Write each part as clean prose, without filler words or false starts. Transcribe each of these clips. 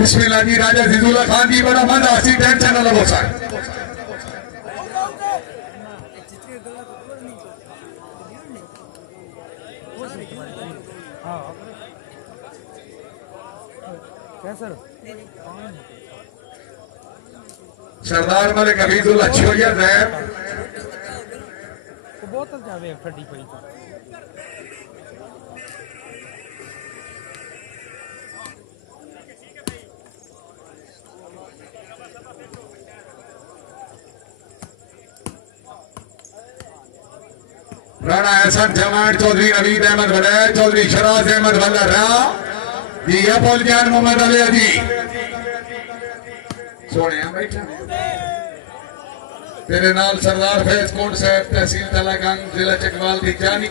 बिस्मिल्लाह जी राजा जिजुल्ला खान जी बड़ा मजा आसी टेंशन न लो सर सरदार मलिक हफीजुल्लाह छोरिया साहब बोतल जावे फटी पई राणा एहसन जमान चौधरी नवीद अहमद वलैद चौधरी शराज अहमद वल्लरा जी अपोल जान मोहम्मद अली जी सोने बैठा तेरे नाल सरदार फैज कोट साहब तहसील तलागंग जिला चकवाल की जानी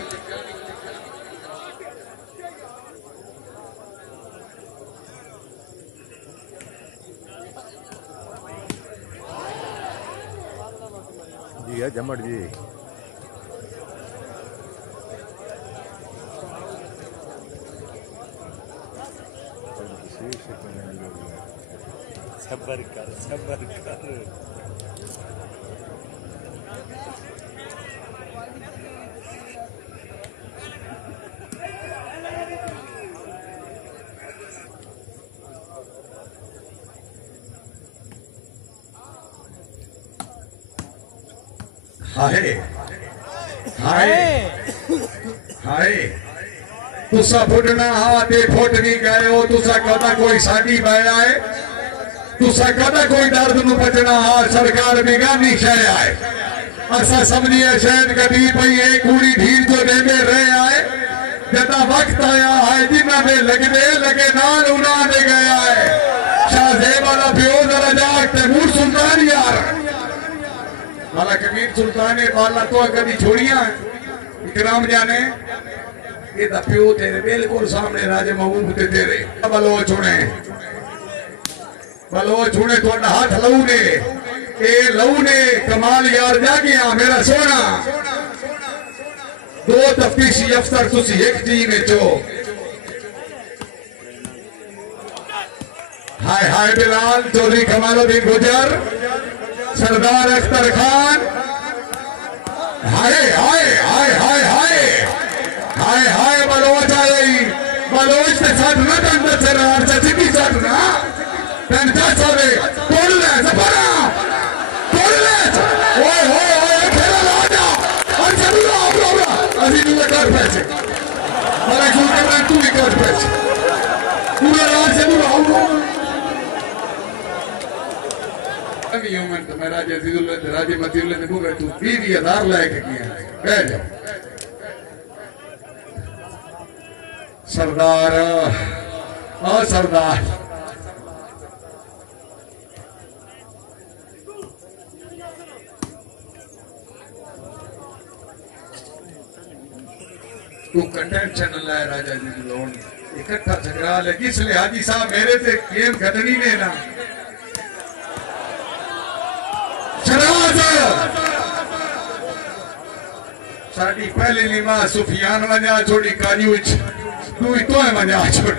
जी है जमट जी सबर कर हाय हाय हाय तुसा फुटना हाथ फुट नहीं गए हो तुसा कदा कोई साड़ी बैला है तुसा कदा कोई दर्द नु बचना हा सरकार बेगानी शह आए असा समझिए शायद कभी पई एक कूड़ी ढील जो देंदे रहे आए जदा वक्त आया है जिन्ना दे लगे नाल उना दे गया है शाहजेब वाला प्यो जरा जाग तैमूर सुल्तान यार वाला कबीर सुल्तान वाला तो कभी छोड़िया इकराम जाने ये प्यो तेरे बिल्कुल सामने राजे महबूब ते तेरे बलोच हुणे थोड़ा हाथ लहू ने ए लहू ने कमाल यार जा गया मेरा सोना दो तफ्तीशी अफसर तुसी एक टीम चो हाय हाय बिलाल चौधरी कमालुद्दीन गुजर सरदार अख्तर खान हाय हाय हाय हाय हाय हाय हाय बलोच आई बलोच के साथ न दंड सरदार सचिकी साथ ना दंड चले तोड़ ले सपना तोड़ ले ओए ओए खेला राजा और चलो आओ अभी नहीं कर पैसे मारा क्यों कर रहा तू ही कर पैसे पूरा रात से तू आओ अभी ह्यूमन तो मैं राजा जिजुल्लाह राजा मतीउल्लाह ने बोला तू 20,000 लायक किया कह जाओ सरदार और सरदार तू कंटेंशन लाए राजा जी लोन इकट्ठा झगड़ा ले इसलिए हाजी साहब मेरे से गेम खतनी लेना शराज साड़ी पहले लीमा सुफियान वजा छोड़ी काजूच तू ही तो है वजा छोड़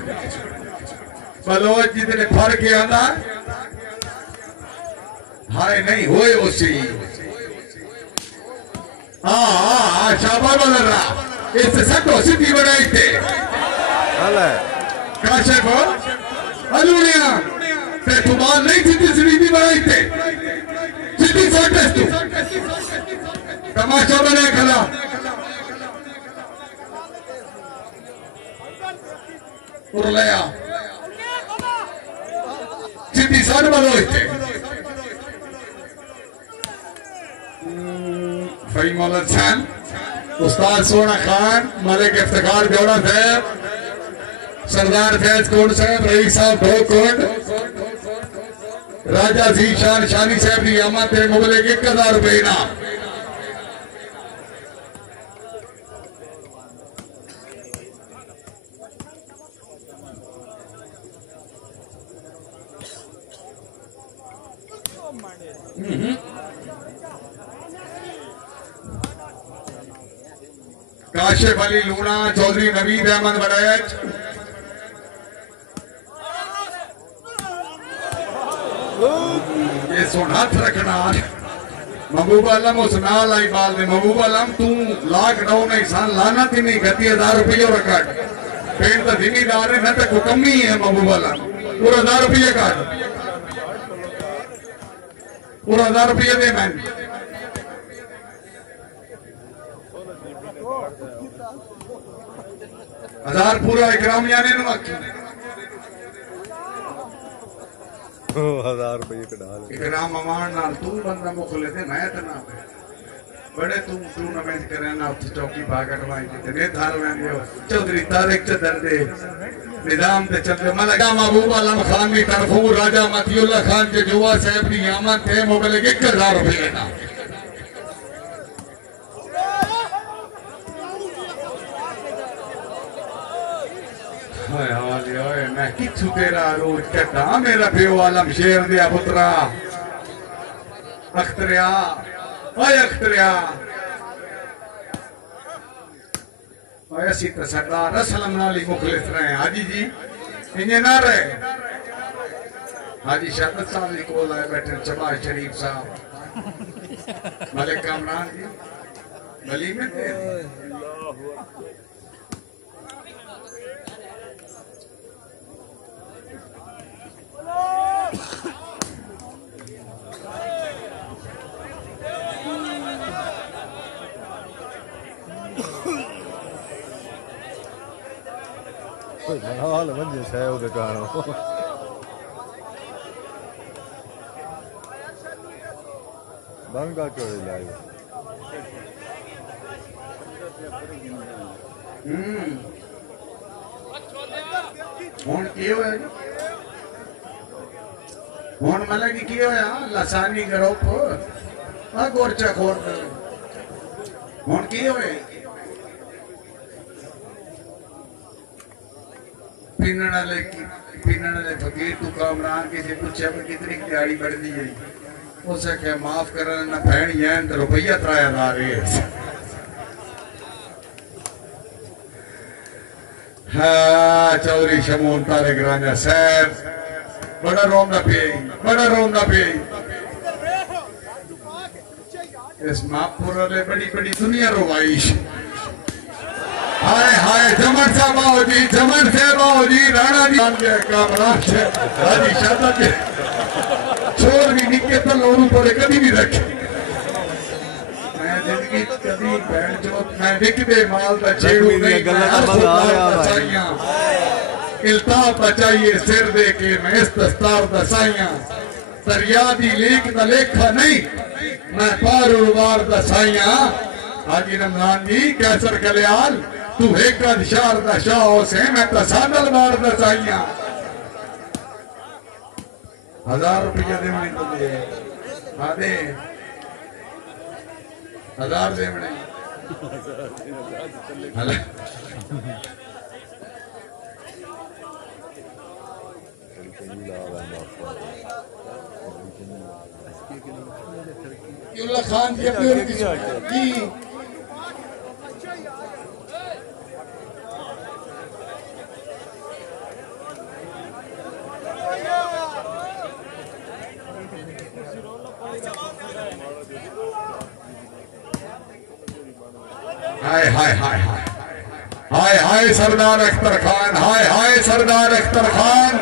बलोच जितने फर के आंदा हाय नहीं होए उसी हाँ शाबाश बोल रहा इससे सको सिद्धि बनाई थे काशिफ अलूनिया ते तुम्हार नहीं थी सिद्धि बनाई थे सिद्धि सोटेस तू तमाशा बने खला उरलया सिद्धि सार बलोई थे फई मौलद खान उस्ताद सोना खान मलिक इफ्तिखार जोड़ा साहब सरदार फैज कोट साहब रईस साहब ढोकोट राजा जीशान शानी साहब की आमद है मुबलिक 1000 रुपए इनाम काशिफ अली लूणा, चौधरी नवीद अहमद वड़ैच, ये सुन हाथ रखना। महबूब आलम उस नाल आई बाल ने, महबूब आलम तू लॉकडाउन इंसान लाना थी नहीं गति 1000 रुपये रखा पेड़ तो जिम्मेदार है, न तो कमी है। महबूब आलम पूरा 1000 रुपये काट, पूरा 1000 रुपये दे मैंने। हजार पूरा इकराम यानी नु 1000 रुपये का डाल इकराम अमान नाल तू बंदा मुखले थे मैं तो ना बड़े तू टूर्नामेंट करे ना चौकी भागट वाई कितने थार में लियो चौधरी तारिक चदर दे निजाम ते चलते मलका महबूब आलम खान की तरफों राजा मतियुल्लाह खान के जुआ साहब की आमद थे मोबाइल 1000 रुपये ना। मैं किछु तेरा रोज कटा मेरा प्यो आलम शेर दिया पुत्रा अख्तरिया ओए अख्तरिया ओए असी तो सरदार असलम नाली मुखलिस रहे हाजी जी इन्हें ना रहे। हाजी शहादत साहब जी को लाए बैठे शबाज शरीफ साहब मलिक कामरान जी गली में थे। हाल वंजे है वो कहानो बंगा चोरी लाई हुन की होया हुन मतलब की होया लसानी ग्रुप आ गोरचा खोर हुन की होए पीने वाले फकीर तू कामरान किसी पूछा भी कितनी दिहाड़ी बढ़ती है उसे क्या माफ करना ना भैन यैन तो रुपया 3000 है। हाँ चौधरी शमून तारे राजा साहब बड़ा रोंदा पे इस मापुर वाले बड़ी बड़ी दुनिया रोवाइश। हाय हाय जमन साहब बाबूजी जमन से बाबूजी राणा जी कामरान से हाजी शादा के छोर भी निके तो लोरू पड़े कभी भी रखे मैं जिंदगी कभी बैठ जो मैं निकले माल दा छेड़ू नहीं मैं इल्ताफ बचाइए सिर दे के मैं इस दस्तार दसाइयां दरिया दी लेख दा लेखा नहीं मैं पार उड़वार दसाइयां। हाजी रमजान जी कैसर कल्याण तू एक शार दा शाह से मैं तसानल मार दसाइयां। 1000 रुपया दे मैं तो दे आदे 1000 दे मैं हला युल्ला खान जी अपने की हाय हाय हाय हाय हाय हाय सरदार अख्तर खान हाय हाय सरदार अख्तर खान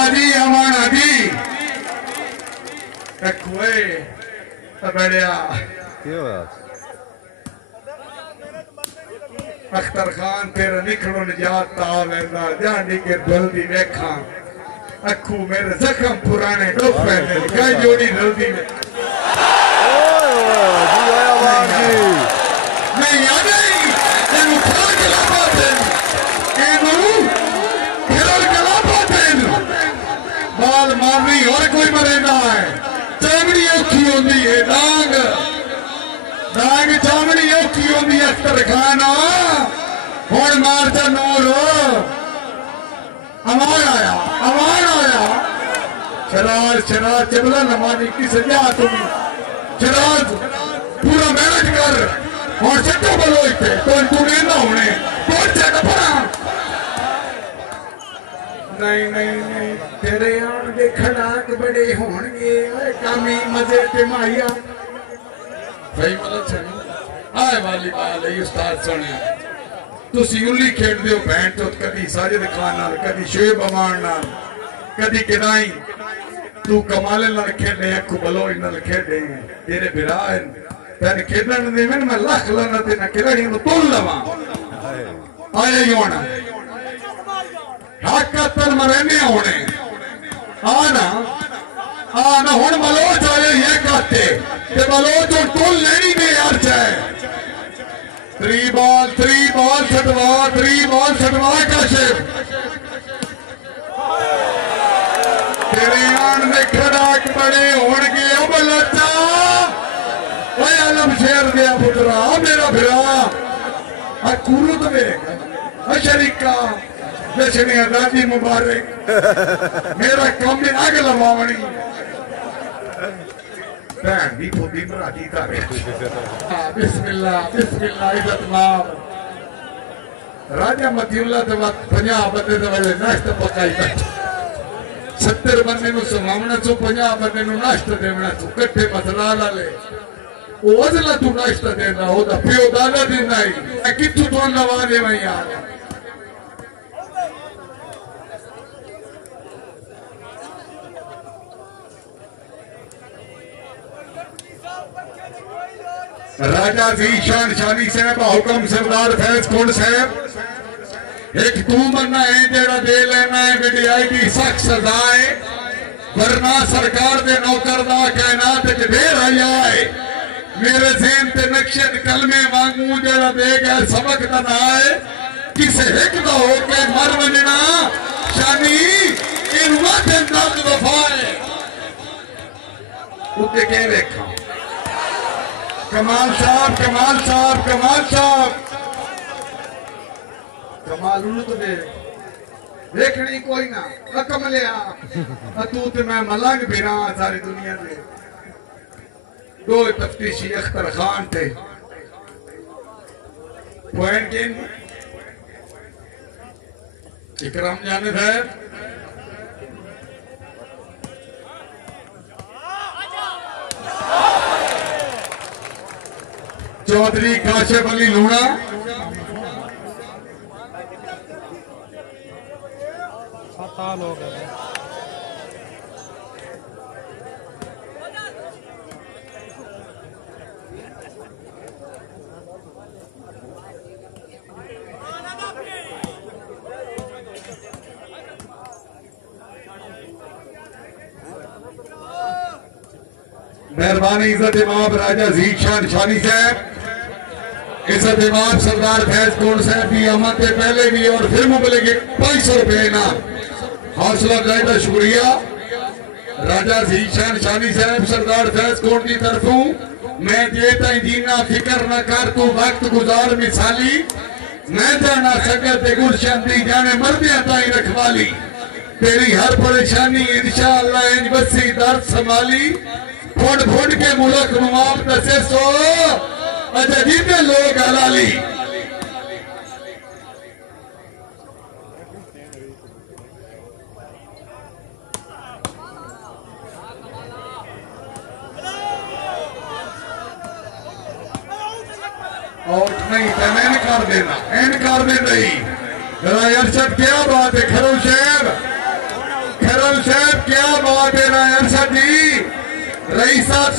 अजी अमान अजी कुए बढ़िया अख्तर खान तेरा निकलो निजात तावेंदा जानी के जल्दी देखा अखू मेरे जख्म पुराने डोप पहने कई जोड़ी जल्दी में नहीं आ गई तेनु खोल के ला पाते तेनु खेल के ला पाते बाल मारनी और कोई मरेगा है चामड़ी औखी होती है दाग दाग चामड़ी औखी होती है अख्तर खान हुण मारता नूर अमान आया शराज शराज चबला नमानी की सजा तुम शराज पूरा मेहनत कर और सट्टो बलो इतने तो तूने ना होने तो चेक पड़ा नहीं नहीं नहीं तेरे आन दे खड़ाक बड़े होंगे कामी मजे ते माया भाई मतलब छनी आए वाली बाल है उस्ताद सुने तुसी उल्ली खेड दे हो बहन तो कदी साजिद खान नाल कदी शोएब अमान नाल कदी किदाई तू कमाल नाल खेडे अखु बलोई नाल खेडे तेरे बिरा तेरे खेडन दे मैं लाख लाना ते ना खिलाड़ी नु तोल लवा आया योना हाकतन मरने होने आना आना हुन मलोच आए ये कहते कि मलोच और तोल लेनी में यार चाहे थ्री बॉल छटवा काशिफ तेरे आन में खड़ाक बड़े होंगे अब लच्चा ओए आलम शेर दिया पुत्रा मेरा फिरा कुरुत मेरे शरीका जश्न आजादी मुबारक मेरा कम में आग लवावनी भैन दी फुदी मराठी तारे बिस्मिल्लाह इज्जत मार राजा मतीउल्लाह ते वक्त 50 बंदे दे वेले नाश्ता पकाई बैठे 70 बंदे नु समावना चो 50 बंदे नु नाश्ता देवना चो कट्ठे मसला लाले ओजला तू नाश्ता देना ओदा पियो दादा देना ही कित्थू तो लवा दे मैं यार राजा जीशान शानी साहब हुक्म सरदार फैज कोट साहब एक तू बनना है जेड़ा दे लेना है विडियाई की सख्त सजा है वरना सरकार दे नौकर दा कायनात च ढेर आया है मेरे ज़हन ते नक्शे कलमे वांगू जेड़ा दे गया सबक दा ना है किसे हिक दा होके मर वजना शानी इन वादे दर्द वफा है उते के देखा कमाल साहब कमाल तो दे देखनी कोई ना रकम लिया तू ते मैं मलंग फिरा सारी दुनिया में दो तफ्तीशी अख्तर खान थे पॉइंट किन इकराम जाने थे चौधरी काशिफ अली लूणा मेहरबानी इज्जत इमाम राजा जीशान शानी साहब इज्जत इमाम सरदार फैज कोट साहब की आमद से पहले भी और फिर मुबले के 500 रुपए इनाम हौसला अफजाई का शुक्रिया राजा जीशान शानी साहब सरदार फैज कोट की तरफों मैं देता जीना फिक्र न कर तू वक्त गुजार मिसाली मैं जाना सकत गुलशन दी जाने मर्दियां ताई रखवाली तेरी हर परेशानी इंशाअल्लाह इंज बसी दर्द संभाली फुट फुट के मुल्क मुआफ दसे सो अच्छा जितने लोग हलाली और नहीं तो मैं कर देना इनकार दे नहीं अरशद क्या बात है खरल साहब क्या बात है अरशद जी रईस साहब